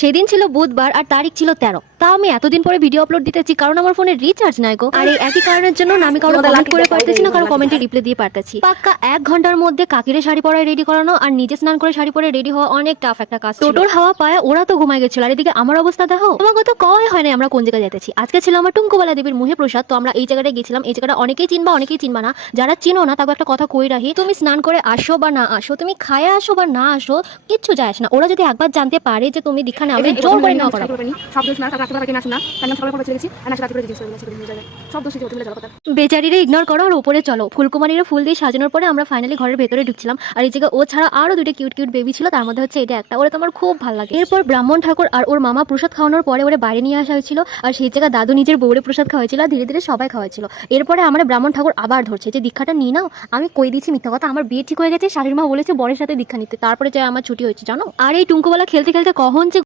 সেদিন ছিল বুধবার আর তারিখ ছিল 13। তা আমি এতদিন পরে ভিডিও আপলোড দিতেছি কারণ আমার ফোনে রিচার্জ নাই গো। আর এই একই কারণের জন্য না আমি কারো কমেন্ট করে পারতেছি না, কারো কমেন্টে রিপ্লাই দিয়ে পারতেছি। পাক্কা 1 ঘন্টার মধ্যে কাকিরে শাড়ি পরায় রেডি করানো আর নিজে স্নান করে শাড়ি পরে রেডি হওয়া অনেক টাফ একটা কাজ। টোটোর হাওয়া পায় ওরা তো ঘুমাই গেছিল, আর এদিকে আমার অবস্থা দেখো। তোমাকে তো কয় হয় না আমরা কোন জায়গায় যেতেছি। আজকে ছিল আমার টুঙ্কুবালা দেবীর মুহে প্রসাদ, তো আমরা এই জায়গাটায় গেছিলাম। এই জায়গাটা অনেকেই চিনবা অনেকেই চিনবা না, যারা চিনো না তাকে একটা কথা কই রাখি, তুমি স্নান করে আসো বা না আসো, তুমি খায়া আসো বা না আসো, কিচ্ছু যায় আসে না। ওরা যদি একবার জানতে পারে যে তুমি দীক্ষা নেওয়া জোর করে নেওয়া করা। বেচারিরে ইগনোর করো আর উপরে চলো। ফুলকুমারিরা ফুল দিয়ে সাজানোর পরে আমরা ফাইনালি ঘরের ভেতরে ঢুকছিলাম। আর এই জায়গায় ও ছাড়া আরো দুটো কিউট কিউট বেবি ছিল, তার মধ্যে হচ্ছে এটা একটা। ওরা তো আমার খুব ভালো লাগে। এরপর ব্রাহ্মণ ঠাকুর আর ওর মামা প্রসাদ খাওয়ানোর পরে ওরে বাইরে নিয়ে আসা হয়েছিল, আর সেই জায়গায় দাদু নিজের বউরে প্রসাদ খাওয়াইছিল, আর ধীরে ধীরে সবাই খাওয়াইছিল। এরপরে আমার ব্রাহ্মণ ঠাকুর আবার ধরছে যে দীক্ষাটা নিয়ে নাও। আমি কই দিচ্ছি মিথ্যা কথা, আমার বিয়ে ঠিক হয়ে গেছে, শাশুড়ি মা বলেছে বরের সাথে দীক্ষা নিতে, তারপরে যে আমার ছুটি হয়েছে জানো। আর এই টুঙ্কুওয়ালা খেলতে খেলতে কখন যে